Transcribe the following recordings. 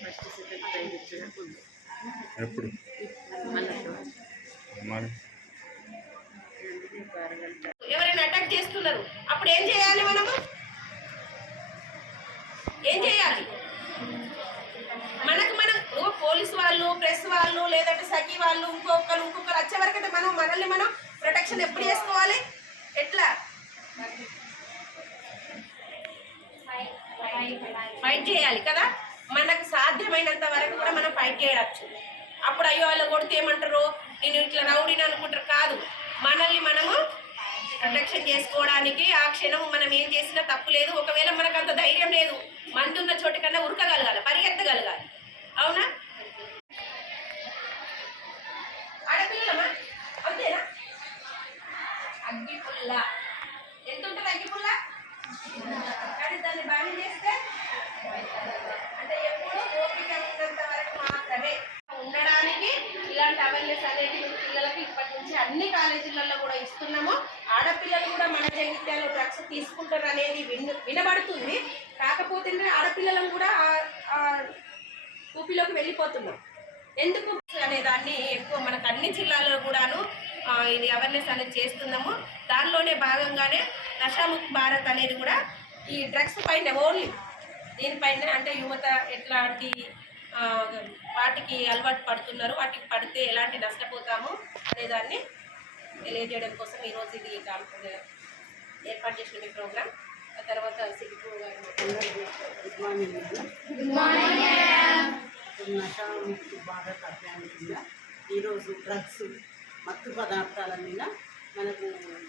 First second prize ఇచ్చేటప్పుడు ఎప్పుడు ఎవరైనా అటాక్ చేస్తున్నారు అప్పుడు ఏం చేయాలి? మనము ఏం చేయాలి? మనం పోలీసు వాళ్ళు, ప్రెస్ వాళ్ళు, లేదంటే సఖీ వాళ్ళు, ఇంకొకరు వచ్చే వరకైతే మనల్ని మనం ప్రొటెక్షన్ ఎప్పుడు చేసుకోవాలి? ఎట్లా ఫైట్ చేయాలి కదా. మనకు సాధ్యమైనంత వరకు కూడా మనం ఫైట్ చేయవచ్చు. అప్పుడు అయ్యో వాళ్ళు కొడితే ఏమంటారు, నేను ఇట్లా రౌడీని అనుకుంటారు. కాదు, మనల్ని మనము ప్రొటెక్షన్ చేసుకోవడానికి ఆ క్షణం మనం ఏం చేసినా తప్పు లేదు. ఒకవేళ మనకు అంత ధైర్యం లేదు, మంది ఉన్న చోటు కన్నా ఉరకగలగాలి, పరిగెత్తగలగాలి. అవునా? ఆడపిల్లలమా అంతేనా? అగ్గిపుల్ల ఎంత ఉంటుంది? అగ్గిపుల్ల కానీ దాన్ని బాగా చేస్తే అంటే ఎప్పుడు ఓపిక ఉన్నంత వరకు మాత్రమే ఉండడానికి ఇలాంటి అవేర్నెస్ అనేది పిల్లలకి ఇప్పటి నుంచి అన్ని కాలేజీలలో కూడా ఇస్తున్నాము. ఆడపిల్లలు కూడా మన జగిత్యాలలో డ్రగ్స్ తీసుకుంటారు అనేది వినబడుతుంది. కాకపోతే ఆడపిల్లలను కూడా ఊపిలోకి వెళ్ళిపోతున్నాం. ఎందుకు అనే దాన్ని ఎక్కువ మనకు అన్ని జిల్లాల్లో కూడాను ఇది అవేర్నెస్ అనేది చేస్తున్నాము. దానిలోనే భాగంగానే నషాముక్త్ భారత్ అనేది కూడా ఈ డ్రగ్స్ పైన ఓన్లీ దీనిపైన అంటే యువత ఎట్లాంటి వాటికి అలవాటు పడుతున్నారు, వాటికి పడితే ఎలాంటి నష్టపోతాము అనేదాన్ని తెలియజేయడం కోసం ఈరోజు ఇది ఏర్పాటు చేసిన ఈ ప్రోగ్రాం. ఆ తర్వాత నషాముక్తి భారత్ అభియాన్ కింద ఈరోజు డ్రగ్స్ మత్తు పదార్థాల మీద మనకు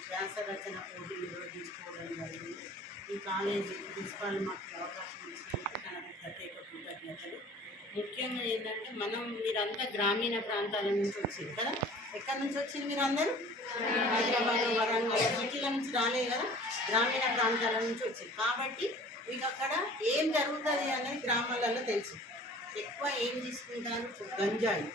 వ్యాస రచన పోటీ నిర్వహించుకోవడం జరిగింది. ఈ కాలేజీ ప్రిన్సిపాల్ మాకు అవకాశం ఇచ్చినందుకు తనకు ప్రత్యేక కృతజ్ఞతలు. ముఖ్యంగా ఏంటంటే మీరంతా గ్రామీణ ప్రాంతాల నుంచి వచ్చింది కదా. ఎక్కడి నుంచి వచ్చింది మీరు అందరూ? హైదరాబాద్, వరంగల్, సిటీల నుంచి రాలేదు కదా, గ్రామీణ ప్రాంతాల నుంచి వచ్చింది. కాబట్టి మీకు అక్కడ ఏం జరుగుతుంది అనేది గ్రామాలలో తెలుసు. ఎక్కువ ఏం తీసుకుంటారు? గంజాయి,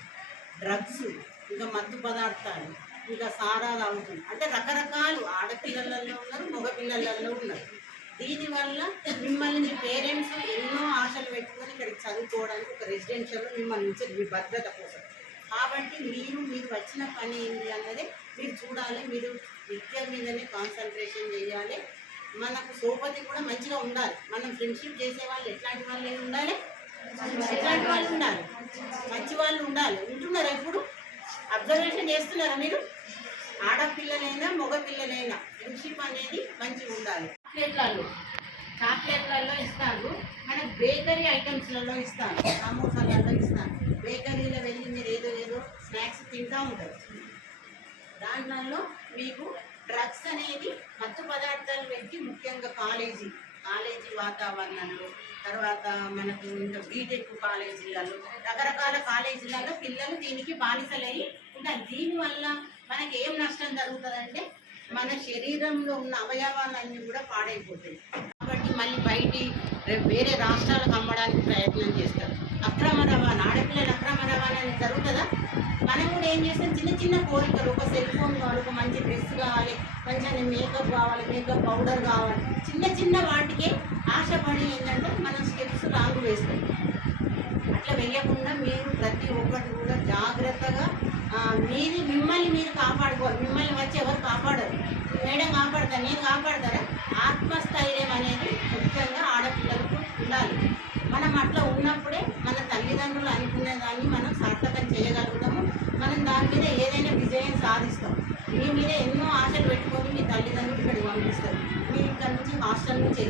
డ్రగ్స్, ఇంకా మత్తు పదార్థాలు, ఇంకా సారా తాగుతుంది. అంటే రకరకాలు ఆడపిల్లలలో ఉన్నారు, మగపిల్లలలో ఉన్నారు. దీనివల్ల మిమ్మల్ని మీ పేరెంట్స్ ఎన్నో ఆశలు పెట్టుకొని ఇక్కడికి చదువుకోవడానికి ఒక రెసిడెన్షియల్ మిమ్మల్ని ఉంచారు మీ భద్రత కోసం. కాబట్టి మీరు వచ్చిన పని ఏంటి అన్నది మీరు చూడాలి. మీరు విద్య మీదనే కాన్సన్ట్రేషన్ చేయాలి. మనకు సోపతి కూడా మంచిగా ఉండాలి. మనం ఫ్రెండ్షిప్ చేసే వాళ్ళు ఎట్లాంటి వాళ్ళు ఉండాలి? ఎట్లాంటి వాళ్ళు ఉండాలి? మంచి వాళ్ళు ఉండాలి. ఉంటున్నారా? ఇప్పుడు అబ్జర్వేషన్ చేస్తున్నారా మీరు? ఆడపిల్లలైనా మగపిల్లలైనా ఫ్రెండ్షిప్ అనేది మంచిగా ఉండాలి. చాక్లెట్లలో ఇస్తారు, మనకు బేకరీ ఐటమ్స్లలో ఇస్తాను, సమోసాలలో ఇస్తాను. బేకరీలో వెళ్ళి మీరు ఏదో స్నాక్స్ తింటూ ఉంటారు. దాంట్లో మీకు డ్రగ్స్ అనేది మత్తు పదార్థాలు పెట్టి ముఖ్యంగా కాలేజీ వాతావరణంలో, తర్వాత మనకు ఇంకా బీటెక్ కాలేజీలలో, రకరకాల కాలేజీలలో పిల్లలు దీనికి బానిసలయ్యి ఉంటారు. దీనివల్ల మనకి ఏం నష్టం జరుగుతుందంటే మన శరీరంలో ఉన్న అవయవాలన్నీ కూడా పాడైపోతాయి. కాబట్టి మళ్ళీ వేరే రాష్ట్రాలకు అమ్మడానికి ప్రయత్నం చేస్తారు. అక్రమ రవాణా, ఆడపిల్లల అక్రమ రవాణా అనేది జరుగుతుందా? మనం కూడా ఏం చేస్తాం, చిన్న కోరికలు, ఒక సెల్ ఫోన్ కావాలి, ఒక మంచి డ్రెస్ కావాలి, మంచిగా మేకప్ కావాలి, మేకప్ పౌడర్ కావాలి, చిన్న వాటికే ఆశపడి ఏంటంటే మనం స్టెప్స్ రాంగ్ వేస్తాం. అట్లా వేయకుండా మీరు ప్రతి ఒక్కటి కూడా జాగ్రత్తగా మిమ్మల్ని మీరు కాపాడుకోవాలి. మిమ్మల్ని వచ్చి ఎవరు కాపాడరు, మేడం కాపాడతారు, నేను కాపాడతారా? ఆత్మస్థైర్యం అనేది ముఖ్యంగా ఆడపిల్లలకు ఉండాలి. మనం అట్లా ఉన్నప్పుడే మన తల్లిదండ్రులు అనుకునే దాన్ని మనం సార్థకం చేయగలుగుతాము. మనం దాని మీద ఏదైనా విజయం సాధిస్తాం. మీ మీద ఎన్నో ఆశలు పెట్టుకొని మీ తల్లిదండ్రులు ఇక్కడికి పంపిస్తారు. మీరు ఇక్కడ నుంచి హాస్టల్ నుంచి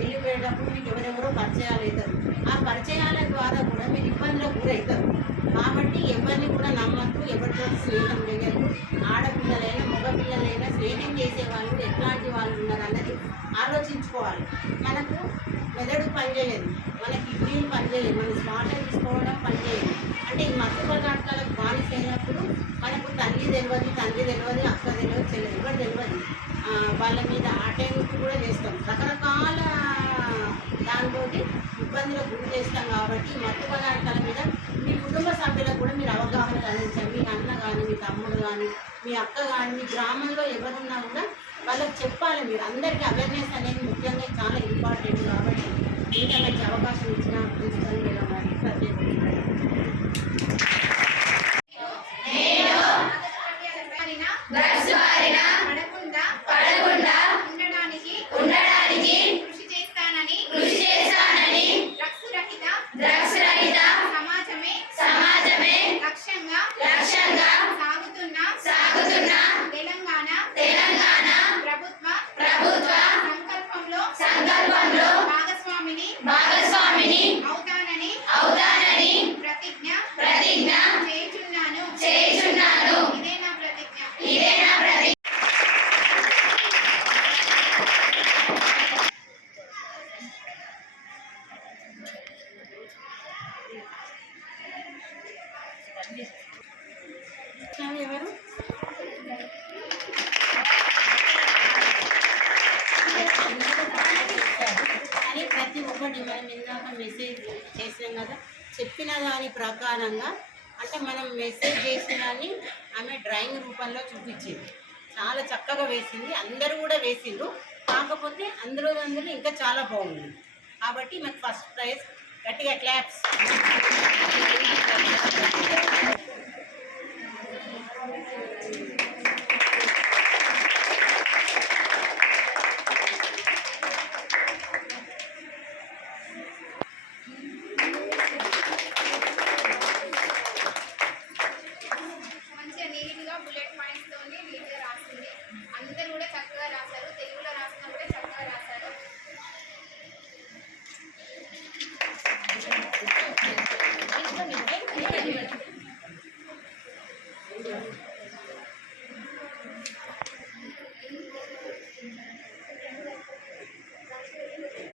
వెళ్ళిపోయేటప్పుడు మీకు ఎవరెవరో పరిచయాలు అవుతారు. ఆ పరిచయాల ద్వారా కూడా మీరు ఇబ్బందులకు గురవుతారు. కాబట్టి ఎవరిని కూడా నమ్మద్దు, ఎవరితో స్నేహం చేయద్దు. ఆడపిల్లలైనా మగపిల్లలైనా స్నేహం చేసేవాళ్ళు ఎట్లాంటి వాళ్ళు ఉన్నారు అన్నది ఆలోచించుకోవాలి. మనకు మెదడు పనిచేయదు, మన కిడ్నీలు పనిచేయదు, మన శ్వాస తీసుకోవడం పనిచేయదు. అంటే ఈ మత్తు పదార్థాలకు బానిసైనప్పుడు మనకు తల్లి తెలియదు, తండ్రి తెలియదు, అక్క తెలియదు, చెల్లి ఎవరు తెలియదు. వాళ్ళ మీద అటెంప్ట్ కూడా చేస్తాం, రకరకాల దాంతో ఇబ్బందులకు గురి చేస్తాం. కాబట్టి మత్తు పదార్థాల మీద మీ కుటుంబ సభ్యులకు కూడా మీరు అవగాహన కలిగించాలి. మీ అన్న కానీ, మీ తమ్ముడు కానీ, మీ అక్క కానీ, మీ గ్రామంలో ఎవరున్నా కూడా వాళ్ళకి చెప్పాలి. మీరు అందరికీ అవేర్నెస్ అనేది ముఖ్యంగా చాలా ఇంపార్టెంట్. కాబట్టి ఇంత మంచి అవకాశం ఇచ్చిన ప్రిన్సిపల్ మేడం గారికి ప్రత్యేకంగా పడకుండా ఉండడానికి కృషి చేస్తానని డ్రగ్స్ రహిత సమాజమే లక్ష్యంగా సాగుతున్న తెలంగాణ ప్రభుత్వ సంకల్పంలో భాగస్వామిని అవుతానని ప్రతిజ్ఞ చేయుచున్నాను. ఇదే నా ప్రతిజ్ఞ. ఎవరు కానీ ప్రతి ఒక్కటి మనం ఇందాక మెసేజ్ చేసినాం కదా, చెప్పిన దాని ప్రకారంగా అంటే మనం మెసేజ్ చేసిన దాన్ని ఆమె డ్రాయింగ్ రూపంలో చూపించింది. చాలా చక్కగా వేసింది, అందరూ కూడా వేసిండ్రు. కాకపోతే అందులో ఇంకా చాలా బాగుంది. కాబట్టి మనకు ఫస్ట్ ప్రైజ్. గట్టిగా క్లాప్స్.